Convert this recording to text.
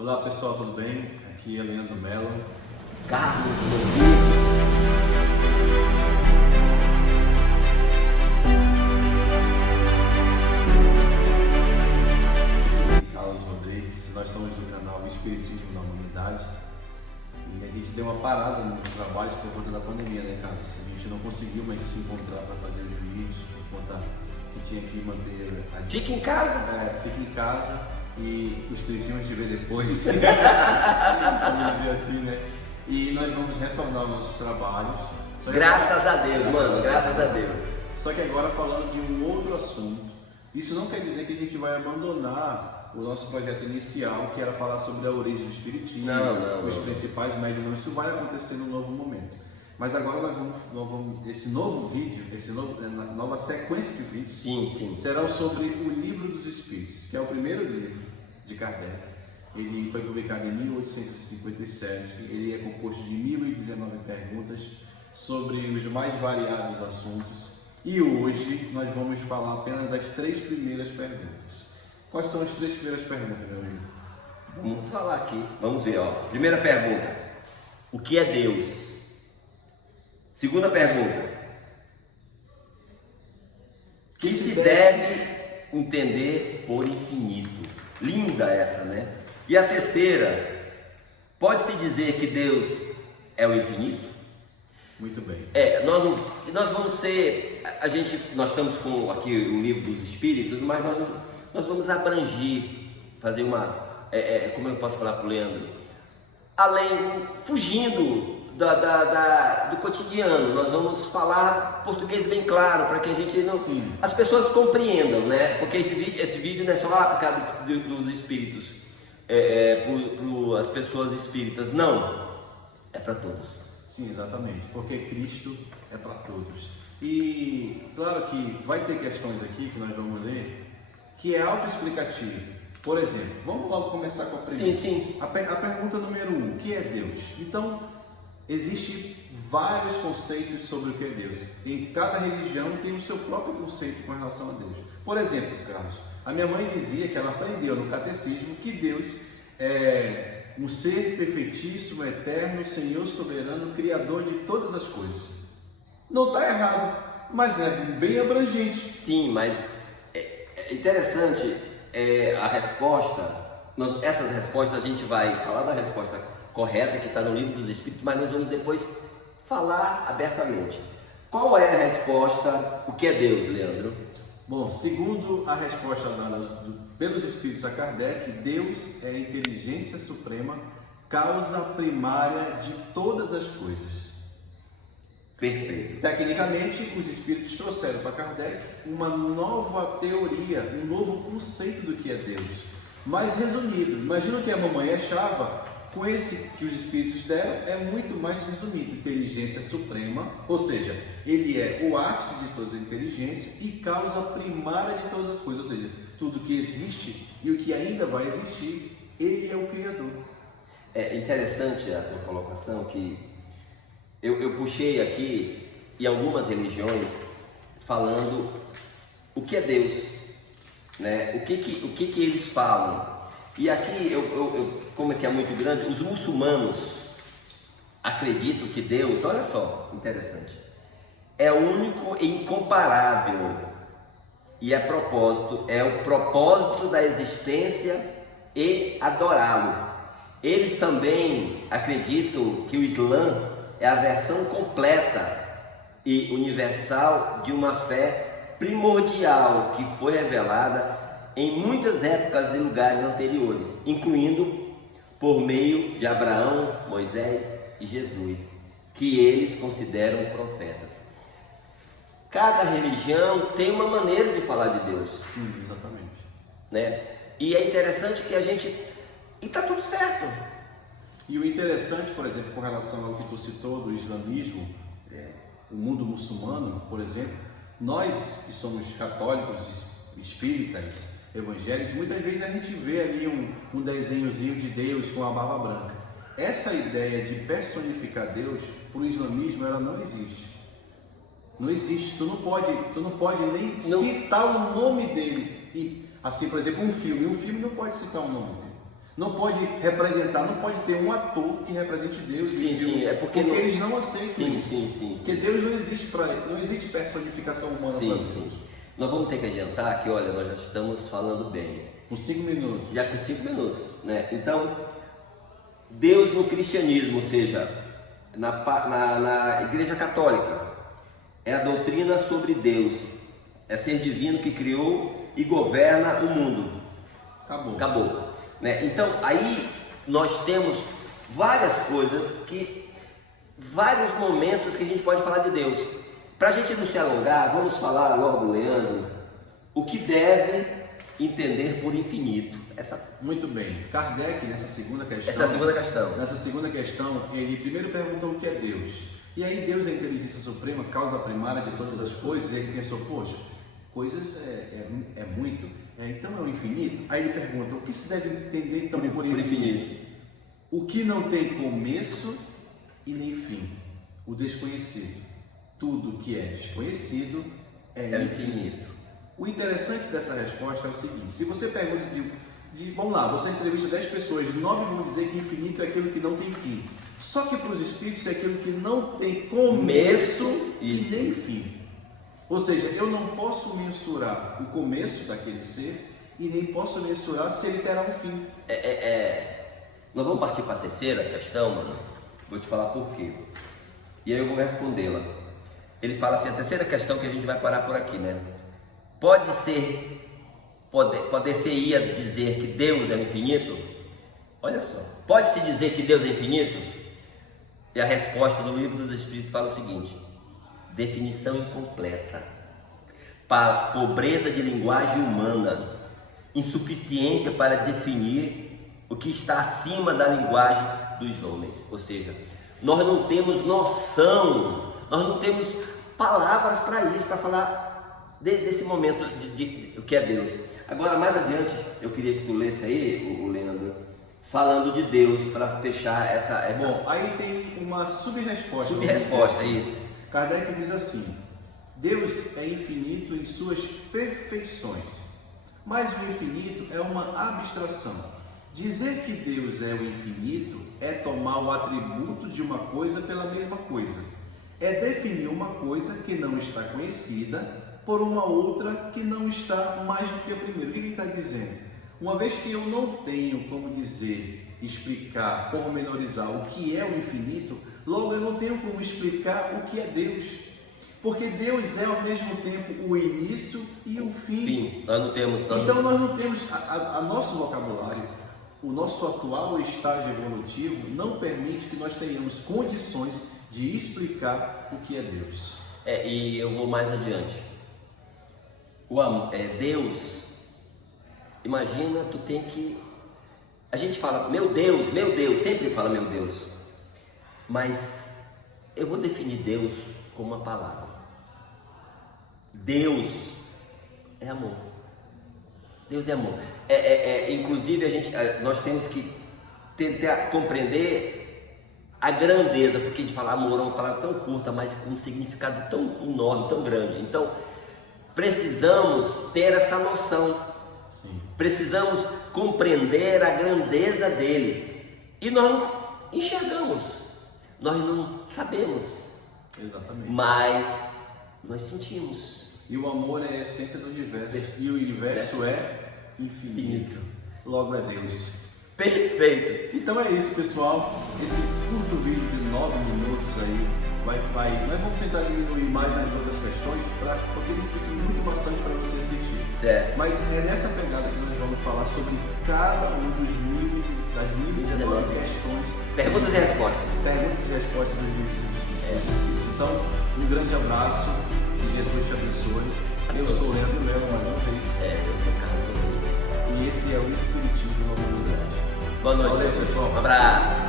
Olá pessoal, tudo bem? Aqui é Leandro Mello. Carlos Rodrigues. Carlos Rodrigues, nós somos do canal Espiritismo na Humanidade e a gente deu uma parada nos trabalhos por conta da pandemia, né, Carlos? A gente não conseguiu mais se encontrar para fazer os vídeos por conta que tinha que manter a... Fica em casa. Fica em casa e o Espiritismo a gente vê depois, vamos dizer assim, né? E nós vamos retornar aos nossos trabalhos. Graças a Deus, mano, graças a Deus. Só que agora falando de um outro assunto. Isso não quer dizer que a gente vai abandonar o nosso projeto inicial, que era falar sobre a origem do Espiritismo, os principais médiums. Isso vai acontecer no novo momento. Mas agora nós vamos esse novo vídeo, nova sequência de vídeos, serão sobre o Livro dos Espíritos, que é o primeiro livro de Kardec. Ele foi publicado em 1857, ele é composto de 1019 perguntas sobre os mais variados assuntos. E hoje nós vamos falar apenas das 3 primeiras perguntas. Quais são as 3 primeiras perguntas, meu amigo? Vamos falar aqui, vamos ver, ó. Primeira pergunta: o que é Deus? Segunda pergunta: o que se deve entender por infinito? Linda essa, né? E a terceira: pode-se dizer que Deus é o infinito? Muito bem. Nós vamos ser, nós estamos com aqui o Livro dos Espíritos, mas nós vamos abranger, fazer como eu posso falar para o Leandro? Fugindo do cotidiano, nós vamos falar português bem claro, para que a gente as pessoas compreendam, né? Porque esse vídeo não é só por causa dos espíritos, as pessoas espíritas, não, é para todos. Sim, exatamente, porque Cristo é para todos. E claro que vai ter questões aqui que nós vamos ler, que é autoexplicativo. Por exemplo, vamos logo começar com a primeira. Sim. A pergunta número 1, o que é Deus? Então, existem vários conceitos sobre o que é Deus. Em cada religião tem o seu próprio conceito com relação a Deus. Por exemplo, Carlos, a minha mãe dizia que ela aprendeu no catecismo que Deus é um ser perfeitíssimo, eterno, Senhor soberano, Criador de todas as coisas. Não está errado, mas é bem abrangente. Sim, mas é interessante a resposta. Essas respostas, a gente vai falar da resposta correta que está no Livro dos Espíritos, mas nós vamos depois falar abertamente. Qual é a resposta? O que é Deus, Leandro? Bom, segundo a resposta dada pelos Espíritos a Kardec, Deus é a inteligência suprema, causa primária de todas as coisas. Perfeito. Tecnicamente, os Espíritos trouxeram para Kardec uma nova teoria, um novo conceito do que é Deus. Mais resumido, imagina o que a mamãe achava. Com esse que os Espíritos deram, é muito mais resumido. Inteligência suprema, ou seja, ele é o ápice de toda a inteligência e causa primária de todas as coisas, ou seja, tudo que existe e o que ainda vai existir, ele é o Criador. É interessante a tua colocação, que eu puxei aqui em algumas religiões falando o que é Deus, né? O que eles falam. E aqui, como é que é muito grande, os muçulmanos acreditam que Deus, olha só, interessante, é único e incomparável e é o propósito da existência e adorá-lo. Eles também acreditam que o Islã é a versão completa e universal de uma fé primordial que foi revelada em muitas épocas e lugares anteriores, incluindo por meio de Abraão, Moisés e Jesus, que eles consideram profetas. Cada religião tem uma maneira de falar de Deus. Sim, exatamente. Né? E é interessante que e está tudo certo. E o interessante, por exemplo, com relação ao que tu citou do islamismo, o mundo muçulmano, por exemplo, nós que somos católicos, espíritas, evangélicos, muitas vezes a gente vê ali um desenhozinho de Deus com a barba branca. Essa ideia de personificar Deus, para o islamismo, ela não existe. Não existe. Tu não pode nem citar o nome dele. E, assim, por exemplo, um filme não pode citar o nome dele. Não pode representar, não pode ter um ator que represente Deus. Sim, é porque eles não aceitam isso. Sim. Porque Deus não existe para ele, não existe personificação humana para Deus. Sim. Nós vamos ter que adiantar que, olha, nós já estamos falando bem. Com 5 minutos. Já com 5 minutos, né? Então, Deus no cristianismo, ou seja, na Igreja Católica, é a doutrina sobre Deus, é ser divino que criou e governa o mundo. Acabou. Né? Então, aí nós temos várias coisas vários momentos que a gente pode falar de Deus. Para a gente não se alongar, vamos falar logo, Leandro, o que deve entender por infinito. Muito bem. Kardec, nessa segunda questão, ele primeiro pergunta o que é Deus. E aí Deus é a inteligência suprema, causa primária de todas as coisas, e ele pensou, poxa, coisas é muito, então é o infinito. Aí ele pergunta, o que se deve entender então por infinito? O que não tem começo e nem fim, o desconhecido. Tudo que é desconhecido é infinito. O interessante dessa resposta é o seguinte, se você pergunta, vamos lá, você entrevista 10 pessoas, 9 vão dizer que infinito é aquilo que não tem fim. Só que para os espíritos é aquilo que não tem começo e nem fim. Ou seja, eu não posso mensurar o começo daquele ser e nem posso mensurar se ele terá um fim. Nós vamos partir para a terceira questão, mano. Vou te falar por quê. E aí eu vou respondê-la. Ele fala assim, a terceira questão que a gente vai parar por aqui, né? Poder-se-ia dizer que Deus é infinito? Olha só, pode-se dizer que Deus é infinito? E a resposta do Livro dos Espíritos fala o seguinte: definição incompleta, pobreza de linguagem humana, insuficiência para definir o que está acima da linguagem dos homens. Ou seja, nós não temos noção, nós não temos palavras para isso, para falar desde esse momento de o que é Deus. Agora, mais adiante, eu queria que tu lesse aí, o Leandro, falando de Deus, para fechar essa... Bom, aí tem uma sub-resposta. Sub-resposta, assim. isso. Kardec diz assim, Deus é infinito em suas perfeições, mas o infinito é uma abstração. Dizer que Deus é o infinito é tomar o atributo de uma coisa pela mesma coisa. É definir uma coisa que não está conhecida por uma outra que não está mais do que a primeira. O que ele está dizendo? Uma vez que eu não tenho como dizer, explicar, pormenorizar o que é o infinito, logo eu não tenho como explicar o que é Deus. Porque Deus é ao mesmo tempo o início e o fim. Nós não temos. Então nós não temos, a nosso vocabulário, o nosso atual estágio evolutivo não permite que nós tenhamos condições de explicar o que é Deus. E eu vou mais adiante. Deus, imagina, tu tem que... A gente fala, meu Deus, sempre fala meu Deus. Mas eu vou definir Deus com uma palavra. Deus é amor. Deus é amor. Inclusive, nós temos que tentar compreender a grandeza, porque de falar amor é uma palavra tão curta, mas com um significado tão enorme, tão grande. Então, precisamos ter essa noção. Sim. Precisamos compreender a grandeza dele. E nós não enxergamos, nós não sabemos. Exatamente. Mas nós sentimos. E o amor é a essência do universo. E o universo é infinito. Logo é Deus. Perfeito. Então é isso, pessoal. Esse curto vídeo de 9 minutos aí nós vamos tentar diminuir mais as outras questões porque ele fica muito maçante para você assistir. Certo. Mas é nessa pegada que nós vamos falar sobre cada um dos níveis, das 1019 questões. Perguntas e respostas. Perguntas e respostas dos níveis dos espíritos. Então, um grande abraço. Que Jesus te abençoe. Eu sou o Leandro Melo, mais uma vez. Eu sou Carlos. E esse é o Espiritismo na Humanidade. Boa noite. Valeu, pessoal. Um abraço.